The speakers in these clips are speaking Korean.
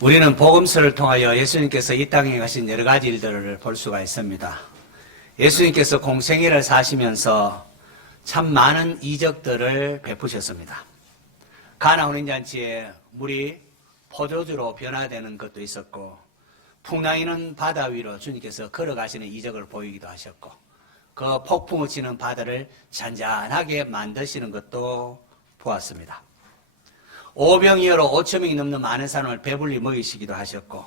우리는 복음서를 통하여 예수님께서 이 땅에 행하신 여러 가지 일들을 볼 수가 있습니다. 예수님께서 공생애를 사시면서 참 많은 이적들을 베푸셨습니다. 가나 혼인잔치에 물이 포도주로 변화되는 것도 있었고, 풍랑이는 바다 위로 주님께서 걸어가시는 이적을 보이기도 하셨고, 그 폭풍을 치는 바다를 잔잔하게 만드시는 것도 보았습니다. 오병이어로 5천 명이 넘는 많은 사람을 배불리 먹이시기도 하셨고,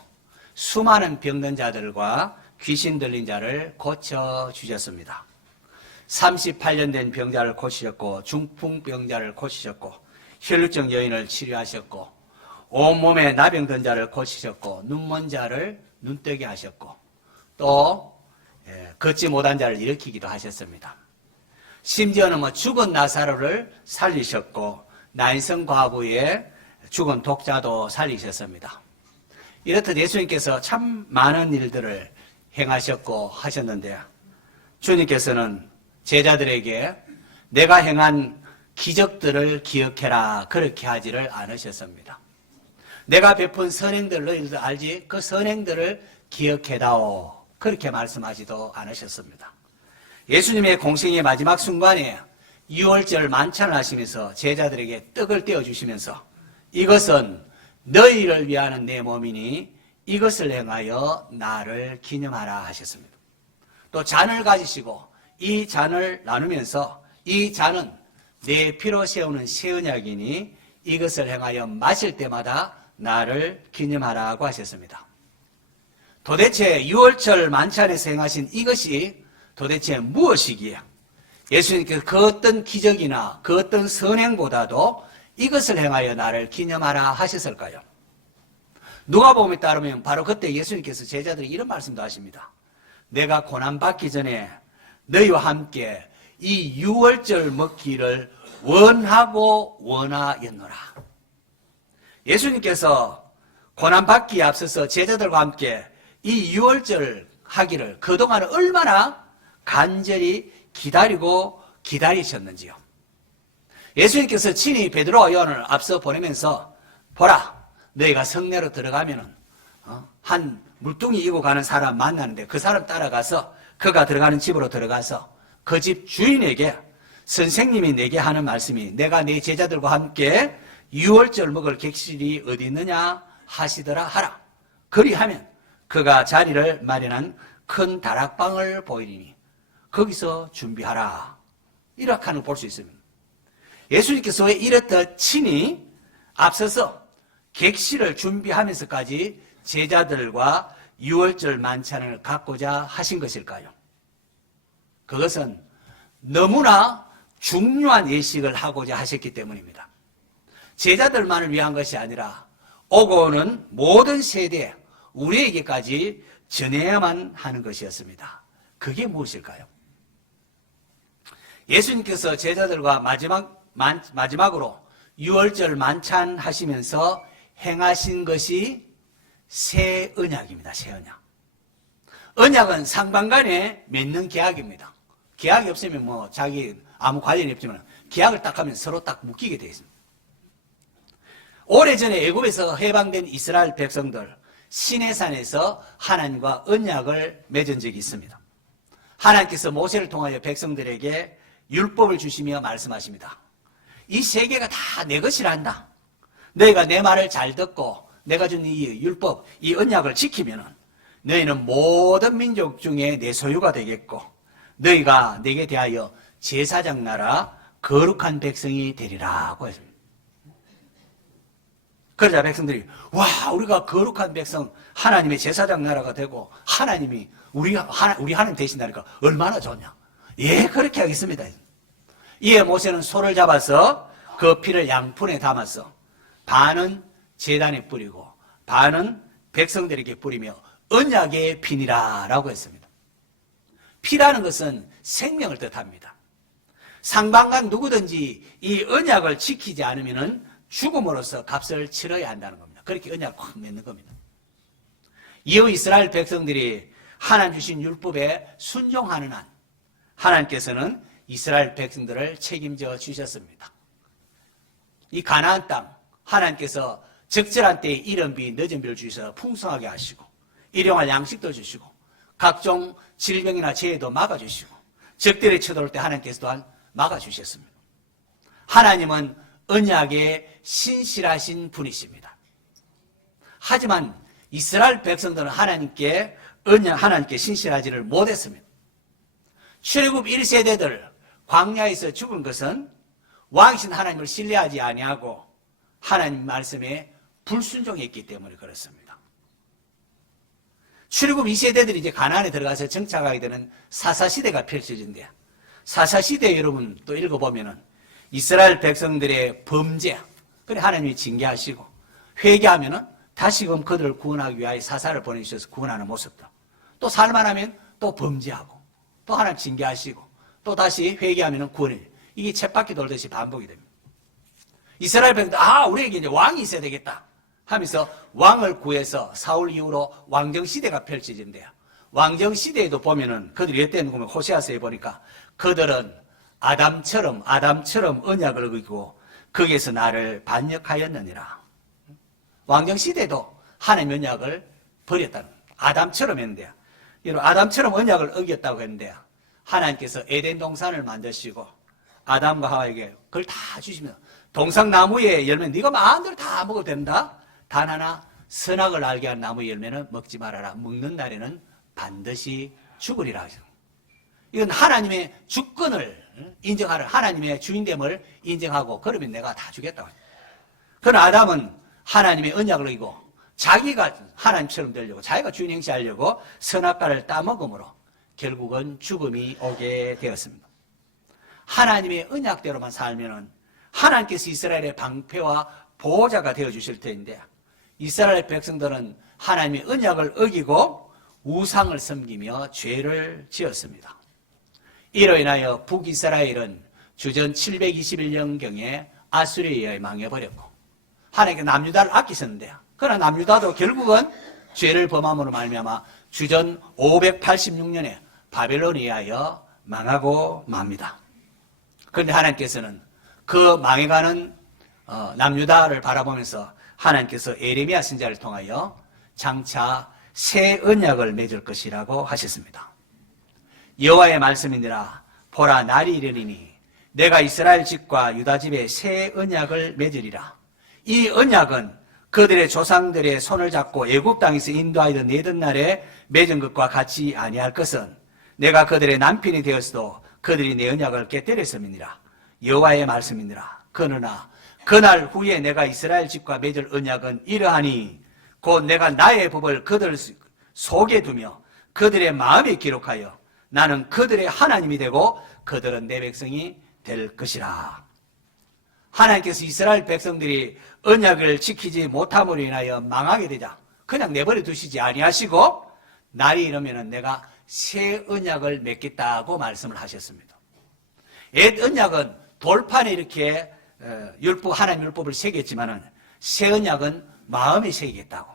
수많은 병든 자들과 귀신 들린 자를 고쳐주셨습니다. 38년 된 병자를 고치셨고, 중풍병자를 고치셨고, 혈루증 여인을 치료하셨고, 온몸에 나병든 자를 고치셨고, 눈먼 자를 눈뜨게 하셨고, 또 걷지 못한 자를 일으키기도 하셨습니다. 심지어는 죽은 나사로를 살리셨고, 나인성 과부의 죽은 독자도 살리셨습니다. 이렇듯 예수님께서 참 많은 일들을 행하셨고 하셨는데, 주님께서는 제자들에게 내가 행한 기적들을 기억해라 그렇게 하지를 않으셨습니다. 내가 베푼 선행들 너희들도 알지? 그 선행들을 기억해다오 그렇게 말씀하지도 않으셨습니다. 예수님의 공생의 마지막 순간에 유월절 만찬을 하시면서 제자들에게 떡을 떼어주시면서 이것은 너희를 위하는 내 몸이니 이것을 행하여 나를 기념하라 하셨습니다. 또 잔을 가지시고 이 잔을 나누면서 이 잔은 내 피로 세우는 새 언약이니 이것을 행하여 마실 때마다 나를 기념하라고 하셨습니다. 도대체 유월절 만찬에서 행하신 이것이 도대체 무엇이기에 예수님께서 그 어떤 기적이나 그 어떤 선행보다도 이것을 행하여 나를 기념하라 하셨을까요? 누가복음에 따르면 바로 그때 예수님께서 제자들이 이런 말씀도 하십니다. 내가 고난받기 전에 너희와 함께 이 유월절 먹기를 원하고 원하였노라. 예수님께서 고난받기에 앞서서 제자들과 함께 이 유월절 하기를 그동안 얼마나 간절히 기다리고 기다리셨는지요. 예수님께서 친히 베드로와 요한을 앞서 보내면서 보라, 너희가 성내로 들어가면은 한 물뚱이 이고 가는 사람 만나는데 그 사람 따라가서 그가 들어가는 집으로 들어가서 그 집 주인에게 선생님이 내게 하는 말씀이 내가 네 제자들과 함께 유월절 먹을 객실이 어디 있느냐 하시더라 하라. 그리하면 그가 자리를 마련한 큰 다락방을 보이리니 거기서 준비하라. 이렇게 하는 걸 볼 수 있습니다. 예수님께서 왜 이렇듯 친히 앞서서 객실을 준비하면서까지 제자들과 유월절 만찬을 갖고자 하신 것일까요? 그것은 너무나 중요한 예식을 하고자 하셨기 때문입니다. 제자들만을 위한 것이 아니라 오고 오는 모든 세대 우리에게까지 전해야만 하는 것이었습니다. 그게 무엇일까요? 예수님께서 제자들과 마지막으로 유월절 만찬 하시면서 행하신 것이 새 언약입니다. 새 언약. 언약은 상반간에 맺는 계약입니다. 계약이 없으면 자기 아무 관련이 없지만 계약을 딱 하면 서로 딱 묶이게 되어 있습니다. 오래전에 애굽에서 해방된 이스라엘 백성들 시내산에서 하나님과 언약을 맺은 적이 있습니다. 하나님께서 모세를 통하여 백성들에게 율법을 주시며 말씀하십니다. 이 세계가 다 내 것이란다. 너희가 내 말을 잘 듣고 내가 준 이 율법, 이 언약을 지키면 너희는 모든 민족 중에 내 소유가 되겠고 너희가 내게 대하여 제사장 나라 거룩한 백성이 되리라고 했습니다. 그러자 백성들이 와 우리가 거룩한 백성 하나님의 제사장 나라가 되고 하나님이 우리 하나님 되신다니까 얼마나 좋냐. 예 그렇게 하겠습니다. 이에 모세는 소를 잡아서 그 피를 양푼에 담아서 반은 제단에 뿌리고 반은 백성들에게 뿌리며 언약의 피니라 라고 했습니다. 피라는 것은 생명을 뜻합니다. 상반간 누구든지 이 언약을 지키지 않으면 죽음으로써 값을 치러야 한다는 겁니다. 그렇게 언약을 확 맺는 겁니다. 이후 이스라엘 백성들이 하나님 주신 율법에 순종하는 한 하나님께서는 이스라엘 백성들을 책임져 주셨습니다. 이 가나안 땅 하나님께서 적절한 때에 이른 비 늦은 비를 주셔서 풍성하게 하시고 일용할 양식도 주시고 각종 질병이나 재해도 막아주시고 적들이 쳐들어올 때 하나님께서 또한 막아주셨습니다. 하나님은 언약에 신실하신 분이십니다. 하지만 이스라엘 백성들은 하나님께 신실하지를 못했습니다. 출애굽 1세대들 광야에서 죽은 것은 왕이신 하나님을 신뢰하지 아니하고 하나님 말씀에 불순종했기 때문에 그렇습니다. 출애굽 2세대들이 이제 가나안에 들어가서 정착하게 되는 사사시대가 펼쳐진대요. 사사시대 여러분 또 읽어보면은 이스라엘 백성들의 범죄, 그래 하나님이 징계하시고 회개하면은 다시금 그들을 구원하기 위하여 사사를 보내주셔서 구원하는 모습도, 또 살만하면 또 범죄하고 또 하나님 징계하시고 또 다시 회개하면은 구원해. 이게 쳇바퀴 돌듯이 반복이 됩니다. 이스라엘 백성들 우리에게 이제 왕이 있어야 되겠다 하면서 왕을 구해서 사울 이후로 왕정시대가 펼쳐진대요. 왕정시대에도 보면은 그들이 어땠는가 보면 호세아서에 보니까 그들은 아담처럼 언약을 어기고 거기에서 나를 반역하였느니라. 왕정시대도 하나님의 언약을 버렸다는 아담처럼 했는데요. 여러분 아담처럼 언약을 어겼다고 했는데요. 하나님께서 에덴 동산을 만드시고 아담과 하와에게 그걸 다 주시면 동산나무의 열매는 네가 마음대로 다 먹어도 된다. 단 하나 선악을 알게 한 나무의 열매는 먹지 말아라. 먹는 날에는 반드시 죽으리라. 이건 하나님의 주권을 인정하라. 하나님의 주인됨을 인정하고 그러면 내가 다 주겠다고. 그러나 아담은 하나님의 언약을 어기고 자기가 하나님처럼 되려고 자기가 주인 행세하려고 선악과를 따먹음으로 결국은 죽음이 오게 되었습니다. 하나님의 언약대로만 살면은 하나님께서 이스라엘의 방패와 보호자가 되어주실 터인데 이스라엘 백성들은 하나님의 언약을 어기고 우상을 섬기며 죄를 지었습니다. 이로 인하여 북이스라엘은 주전 721년경에 아수리에 의해 망해버렸고 하나님께 남유다를 아끼셨는데요. 그러나 남유다도 결국은 죄를 범함으로 말미암아 주전 586년에 바벨론에 의하여 망하고 맙니다. 그런데 하나님께서는 그 망해가는 남유다를 바라보면서 하나님께서 에레미야 선지자를 통하여 장차 새 언약을 맺을 것이라고 하셨습니다. 여호와의 말씀이니라. 보라 날이 이르리니 내가 이스라엘 집과 유다 집에 새 언약을 맺으리라. 이 언약은 그들의 조상들의 손을 잡고 애굽 땅에서 인도하여 내던 날에 맺은 것과 같이 아니할 것은 내가 그들의 남편이 되었어도 그들이 내 언약을 깨뜨렸음이니라. 여호와의 말씀이니라. 그러나 그날 후에 내가 이스라엘 집과 맺을 언약은 이러하니 곧 내가 나의 법을 그들 속에 두며 그들의 마음에 기록하여 나는 그들의 하나님이 되고 그들은 내 백성이 될 것이라. 하나님께서 이스라엘 백성들이 언약을 지키지 못함으로 인하여 망하게 되자 그냥 내버려 두시지 아니하시고 날이 이르면은 내가 새 언약을 맺겠다고 말씀을 하셨습니다. 옛 언약은 돌판에 이렇게 하나님 율법을 새겼지만은 새 언약은 마음에 새기겠다고.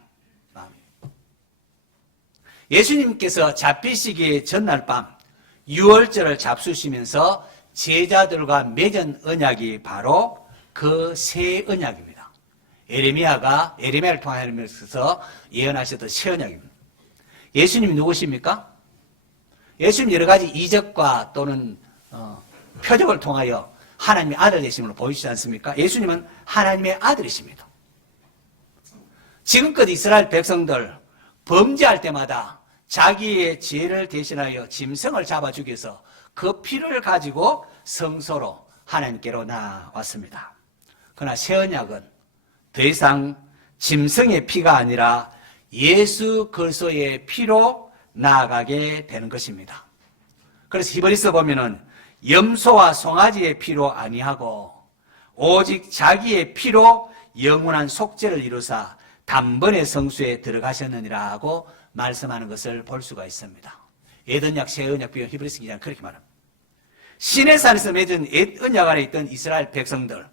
예수님께서 잡히시기 전날 밤 유월절을 잡수시면서 제자들과 맺은 언약이 바로 그 새 언약입니다. 에레미야를 통하면서 예언하셨던 새 언약입니다. 예수님이 누구십니까? 예수님 여러 가지 이적과 또는 표적을 통하여 하나님의 아들 되심을 보이시지 않습니까? 예수님은 하나님의 아들이십니다. 지금껏 이스라엘 백성들 범죄할 때마다 자기의 죄를 대신하여 짐승을 잡아 죽여서 그 피를 가지고 성소로 하나님께로 나왔습니다. 그러나 새 언약은 더 이상 짐승의 피가 아니라 예수 그리스도의 피로 나아가게 되는 것입니다. 그래서 히브리서 보면은 염소와 송아지의 피로 아니하고 오직 자기의 피로 영원한 속죄를 이루사 단번에 성수에 들어가셨느니라 하고 말씀하는 것을 볼 수가 있습니다. 옛 언약, 새 언약 비교 히브리서 기자는 그렇게 말합니다. 시내산에서 맺은 옛 언약 안에 있던 이스라엘 백성들,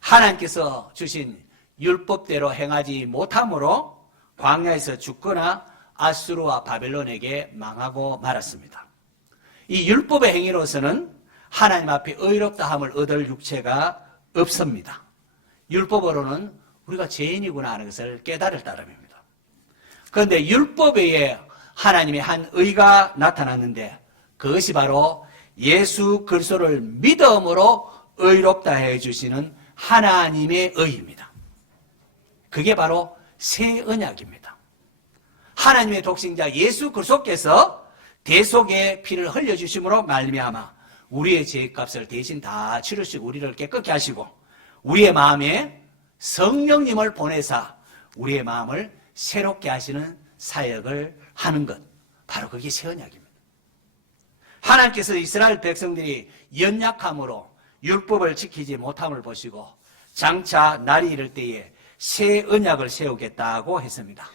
하나님께서 주신 율법대로 행하지 못함으로 광야에서 죽거나 아수르와 바벨론에게 망하고 말았습니다. 이 율법의 행위로서는 하나님 앞에 의롭다함을 얻을 육체가 없습니다. 율법으로는 우리가 죄인이구나 하는 것을 깨달을 따름입니다. 그런데 율법 외에 하나님의 한 의가 나타났는데 그것이 바로 예수 그리스도를 믿음으로 의롭다 해주시는 하나님의 의입니다. 그게 바로 새 언약입니다. 하나님의 독생자 예수 그리스도께서 대속의 피를 흘려주심으로 말미암아 우리의 죄값을 대신 다 치르시고 우리를 깨끗게 하시고 우리의 마음에 성령님을 보내사 우리의 마음을 새롭게 하시는 사역을 하는 것, 바로 그게 새 언약입니다. 하나님께서 이스라엘 백성들이 연약함으로 율법을 지키지 못함을 보시고 장차 날이 이를 때에 새 언약을 세우겠다고 했습니다.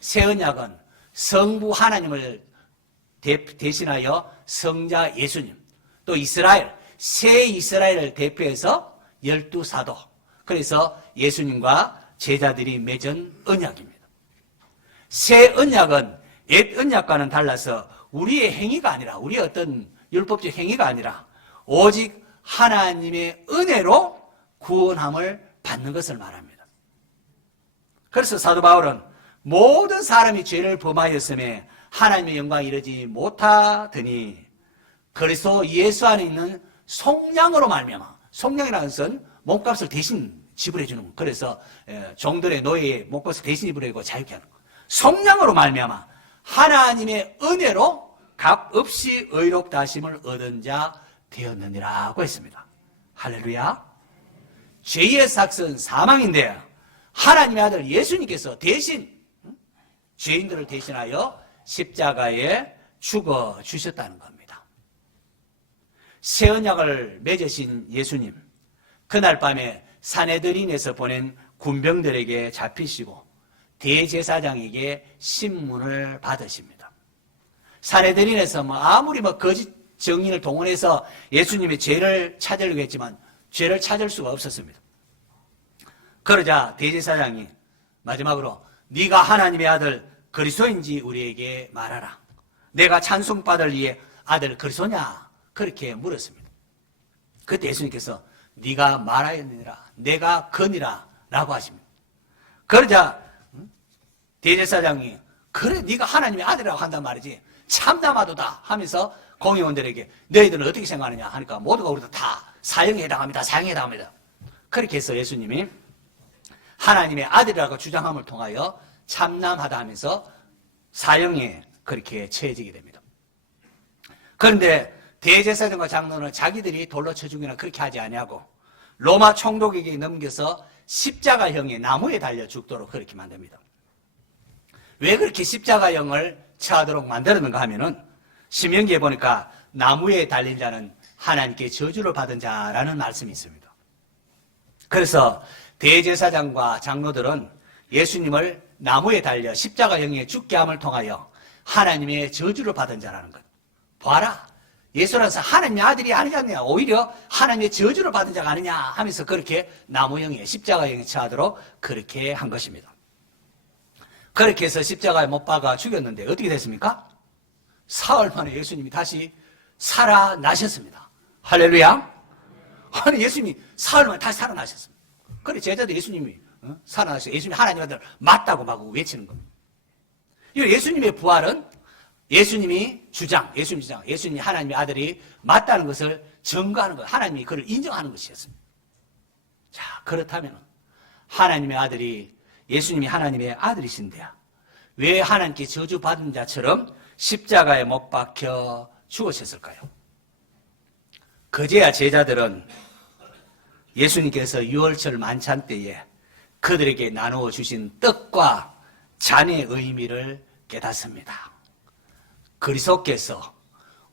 새 언약은 성부 하나님을 대신하여 성자 예수님, 또 이스라엘, 새 이스라엘을 대표해서 12사도, 그래서 예수님과 제자들이 맺은 언약입니다. 새 언약은 옛 언약과는 달라서 우리의 행위가 아니라, 우리의 어떤 율법적 행위가 아니라 오직 하나님의 은혜로 구원함을 받는 것을 말합니다. 그래서 사도 바울은 모든 사람이 죄를 범하였음에 하나님의 영광에 이르지 못하더니 그리스도 예수 안에 있는 속량으로 말미암아, 속량이라는 것은 몸값을 대신 지불해 주는 것. 그래서 종들의 노예의 몸값을 대신 지불하고 자유케 하는 것. 속량으로 말미암아 하나님의 은혜로 값 없이 의롭다 하심을 얻은 자 되었느니라고 했습니다. 할렐루야. 죄의 삭은 사망인데 하나님의 아들 예수님께서 대신 죄인들을 대신하여 십자가에 죽어 주셨다는 겁니다. 새 언약을 맺으신 예수님, 그날 밤에 산헤드린에서 보낸 군병들에게 잡히시고 대제사장에게 신문을 받으십니다. 산헤드린에서 아무리 거짓 정인을 동원해서 예수님의 죄를 찾으려고 했지만 죄를 찾을 수가 없었습니다. 그러자 대제사장이 마지막으로 네가 하나님의 아들 그리스도인지 우리에게 말하라. 내가 찬송받을 이의 아들 그리스도냐? 그렇게 물었습니다. 그때 예수님께서 네가 말하였느니라, 내가 그니라 라고 하십니다. 그러자 대제사장이 그래 네가 하나님의 아들이라고 한단 말이지 참담하도다 하면서 공회원들에게 너희들은 어떻게 생각하느냐 하니까 모두가 우리도 다 사형에 해당합니다. 사형에 해당합니다. 그렇게 해서 예수님이 하나님의 아들이라고 주장함을 통하여 참남하다 하면서 사형에 그렇게 처해지게 됩니다. 그런데 대제사장과 장로는 자기들이 돌로 쳐 죽이나 그렇게 하지 아니하고 로마 총독에게 넘겨서 십자가형에 나무에 달려 죽도록 그렇게 만듭니다. 왜 그렇게 십자가형을 처하도록 만들었는가 하면은 신명기에 보니까 나무에 달린 자는 하나님께 저주를 받은 자라는 말씀이 있습니다. 그래서 대제사장과 장로들은 예수님을 나무에 달려 십자가형에 죽게 함을 통하여 하나님의 저주를 받은 자라는 것. 봐라, 예수라서 하나님의 아들이 아니지 않느냐, 오히려 하나님의 저주를 받은 자가 아니냐 하면서 그렇게 나무형에 십자가형에 처하도록 그렇게 한 것입니다. 그렇게 해서 십자가에 못 박아 죽였는데 어떻게 됐습니까? 사흘 만에 예수님이 다시 살아나셨습니다. 할렐루야. 아니 예수님이 사흘 만에 다시 살아나셨습니다. 그래 제자들 예수님이 살아나셔서 예수님이 하나님 아들 맞다고 막 외치는 겁니다. 예수님의 부활은 예수님이 예수님이 하나님의 아들이 맞다는 것을 증거하는 것, 하나님이 그를 인정하는 것이었습니다. 자, 그렇다면 하나님의 아들이, 예수님이 하나님의 아들이신데 왜 하나님께 저주받은 자처럼 십자가에 못 박혀 죽으셨을까요? 그제야 제자들은 예수님께서 유월절 만찬 때에 그들에게 나누어 주신 떡과 잔의 의미를 깨닫습니다. 그리스도께서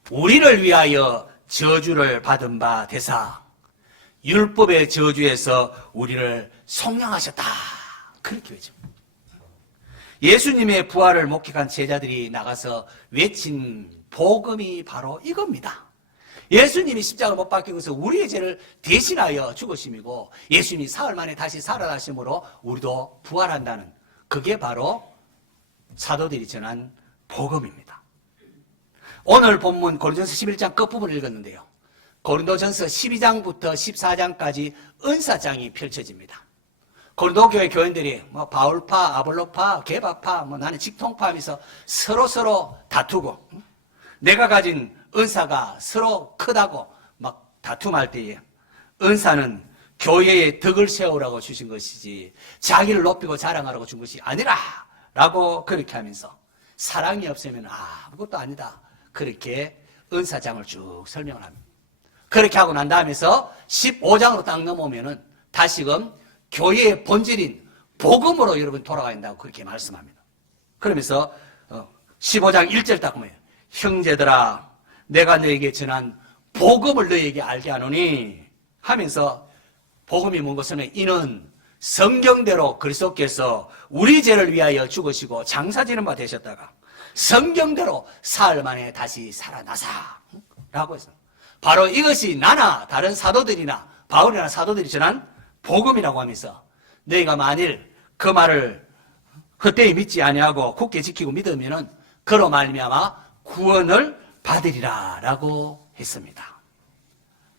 우리를 위하여 저주를 받은 바 되사 율법의 저주에서 우리를 속량하셨다. 그렇게 외칩니다. 예수님의 부활을 목격한 제자들이 나가서 외친 복음이 바로 이겁니다. 예수님이 십자가를 못 박히고서 우리의 죄를 대신하여 죽으심이고 예수님이 사흘 만에 다시 살아나심으로 우리도 부활한다는, 그게 바로 사도들이 전한 복음입니다. 오늘 본문 고린도전서 11장 끝부분을 읽었는데요. 고린도전서 12장부터 14장까지 은사장이 펼쳐집니다. 고린도교회 교인들이 뭐 바울파, 아볼로파, 게바파, 뭐 나는 직통파 하면서 서로 다투고, 내가 가진 은사가 서로 크다고 막 다툼할 때에 은사는 교회에 덕을 세우라고 주신 것이지 자기를 높이고 자랑하라고 준 것이 아니라 라고 그렇게 하면서 사랑이 없으면 아무것도 아니다. 그렇게 은사장을 쭉 설명을 합니다. 그렇게 하고 난 다음에서 15장으로 딱 넘어오면은 다시금 교회의 본질인 복음으로 여러분 돌아가야 된다고 그렇게 말씀합니다. 그러면서 15장 1절 딱 보면 형제들아 내가 너에게 전한 복음을 너에게 알게 하노니 하면서 복음이 뭔 것은 이는 성경대로 그리스도께서 우리 죄를 위하여 죽으시고 장사지는 바 되셨다가 성경대로 사흘 만에 다시 살아나사 라고 해서 바로 이것이 나나 다른 사도들이나 바울이나 사도들이 전한 복음이라고 하면서 너희가 만일 그 말을 헛되이 믿지 아니하고 굳게 지키고 믿으면은 그로 말미암아 구원을 받으리라 라고 했습니다.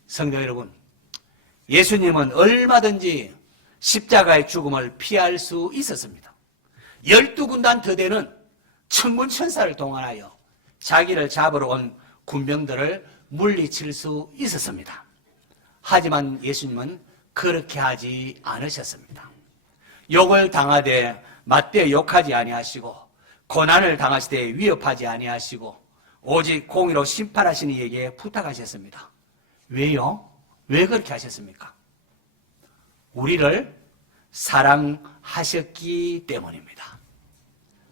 성도 여러분, 예수님은 얼마든지 십자가의 죽음을 피할 수 있었습니다. 12군단 더대는 천군 천사를 동원하여 자기를 잡으러 온 군병들을 물리칠 수 있었습니다. 하지만 예수님은 그렇게 하지 않으셨습니다. 욕을 당하되 맞대 욕하지 아니하시고 고난을 당하실 때 위협하지 아니하시고 오직 공의로 심판하시는 이에게 부탁하셨습니다. 왜요? 왜 그렇게 하셨습니까? 우리를 사랑하셨기 때문입니다.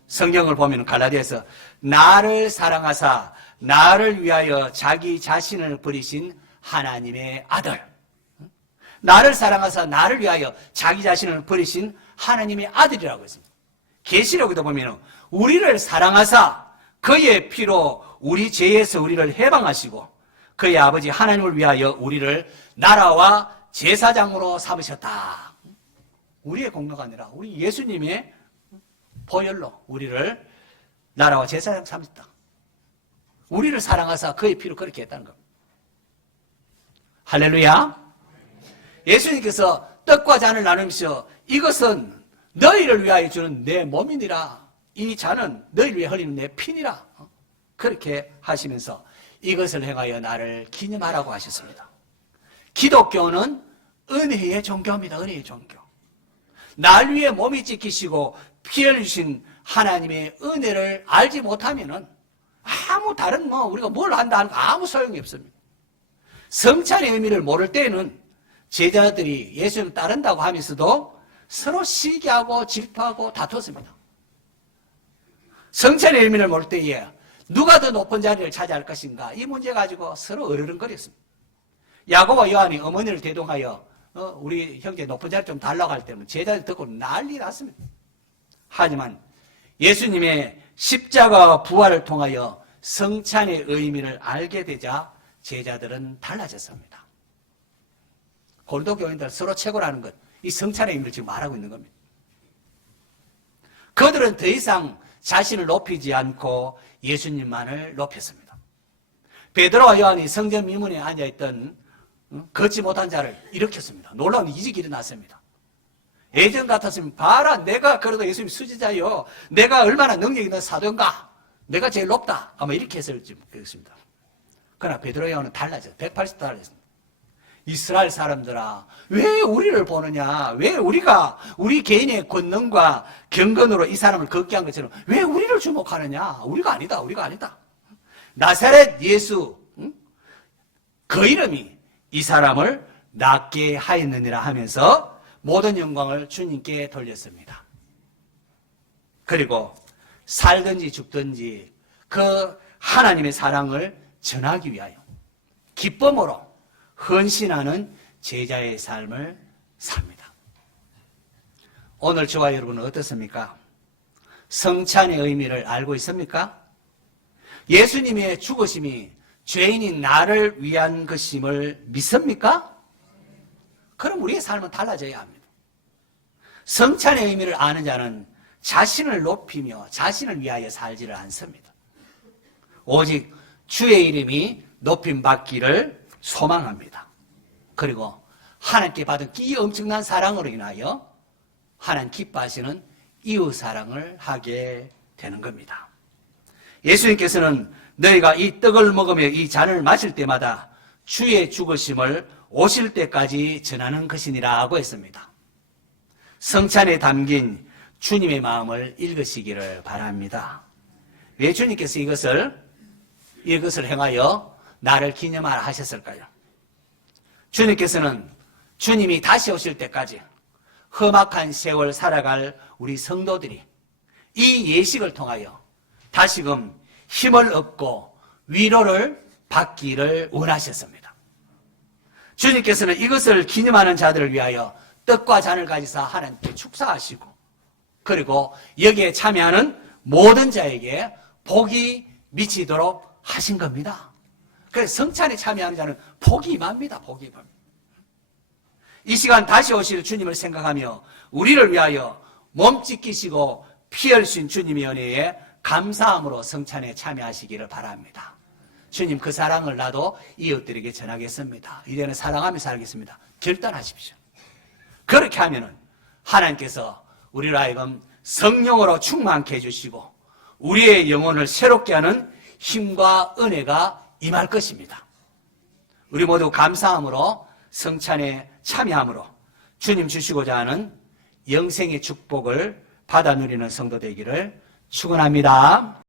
성경을 보면 갈라디아서 나를 사랑하사 나를 위하여 자기 자신을 버리신 하나님의 아들, 나를 사랑하사 나를 위하여 자기 자신을 버리신 하나님의 아들이라고 했습니다. 계시록에도 보면 우리를 사랑하사 그의 피로 우리 죄에서 우리를 해방하시고 그의 아버지 하나님을 위하여 우리를 나라와 제사장으로 삼으셨다. 우리의 공로가 아니라 우리 예수님의 보혈로 우리를 나라와 제사장 삼으셨다. 우리를 사랑하사 그의 피로 그렇게 했다는 겁니다. 할렐루야. 예수님께서 떡과 잔을 나누면서 이것은 너희를 위하여 주는 내 몸이니라. 이 잔은 너희를 위해 흘리는 내 피니라. 그렇게 하시면서 이것을 행하여 나를 기념하라고 하셨습니다. 기독교는 은혜의 종교입니다. 은혜의 종교. 날 위해 몸이 찢기시고 피 흘리신 하나님의 은혜를 알지 못하면은 아무 다른 우리가 뭘 한다 하는 거 아무 소용이 없습니다. 성찬의 의미를 모를 때는 제자들이 예수님을 따른다고 하면서도 서로 시기하고 질투하고 다퉜습니다. 성찬의 의미를 모를 때에 누가 더 높은 자리를 차지할 것인가 이 문제 가지고 서로 으르렁거렸습니다. 야고보와 요한이 어머니를 대동하여 우리 형제 높은 자리 좀 달라고 할 때는 제자들 듣고 난리 났습니다. 하지만 예수님의 십자가와 부활을 통하여 성찬의 의미를 알게 되자 제자들은 달라졌습니다. 고린도 교인들 서로 최고라는 것, 이 성찬의 의미를 지금 말하고 있는 겁니다. 그들은 더 이상 자신을 높이지 않고 예수님만을 높였습니다. 베드로와 요한이 성전 미문에 앉아있던 걷지 못한 자를 일으켰습니다. 놀라운 이직이 일어났습니다. 예전 같았으면 봐라 내가 그래도 예수님 수지자요. 내가 얼마나 능력 있는 사도인가. 내가 제일 높다. 아마 이렇게 했을지 모르겠습니다. 그러나 베드로와 요한은 달라졌어요. 180도 달라졌습니다. 이스라엘 사람들아 왜 우리를 보느냐. 왜 우리 개인의 권능과 경건으로 이 사람을 걷게 한 것처럼 왜 우리를 주목하느냐. 우리가 아니다. 나사렛 예수 그 이름이 이 사람을 낫게 하였느니라 하면서 모든 영광을 주님께 돌렸습니다. 그리고 살든지 죽든지 그 하나님의 사랑을 전하기 위하여 기쁨으로 헌신하는 제자의 삶을 삽니다. 오늘 저와 여러분은 어떻습니까? 성찬의 의미를 알고 있습니까? 예수님의 죽으심이 죄인인 나를 위한 것임을 믿습니까? 그럼 우리의 삶은 달라져야 합니다. 성찬의 의미를 아는 자는 자신을 높이며 자신을 위하여 살지를 않습니다. 오직 주의 이름이 높임받기를 소망합니다. 그리고 하나님께 받은 이 엄청난 사랑으로 인하여 하나님 기뻐하시는 이웃사랑을 하게 되는 겁니다. 예수님께서는 너희가 이 떡을 먹으며 이 잔을 마실 때마다 주의 죽으심을 오실 때까지 전하는 것이니라 하고 했습니다. 성찬에 담긴 주님의 마음을 읽으시기를 바랍니다. 왜 주님께서 이것을 행하여 나를 기념하라 하셨을까요? 주님께서는 주님이 다시 오실 때까지 험악한 세월 살아갈 우리 성도들이 이 예식을 통하여 다시금 힘을 얻고 위로를 받기를 원하셨습니다. 주님께서는 이것을 기념하는 자들을 위하여 떡과 잔을 가지사 하나님께 축사하시고 그리고 여기에 참여하는 모든 자에게 복이 미치도록 하신 겁니다. 그래서 성찬에 참여하는 자는 복이 임합니다. 복이 임합니다. 이 시간 다시 오실 주님을 생각하며 우리를 위하여 몸 찢기시고 피 흘리신 주님의 은혜에 감사함으로 성찬에 참여하시기를 바랍니다. 주님 그 사랑을 나도 이웃들에게 전하겠습니다. 이제는 사랑하며 살겠습니다. 결단하십시오. 그렇게 하면은 하나님께서 우리를 하여금 성령으로 충만케 해주시고 우리의 영혼을 새롭게 하는 힘과 은혜가 임할 것입니다. 우리 모두 감사함으로 성찬에 참여함으로 주님 주시고자 하는 영생의 축복을 받아 누리는 성도 되기를 축원합니다.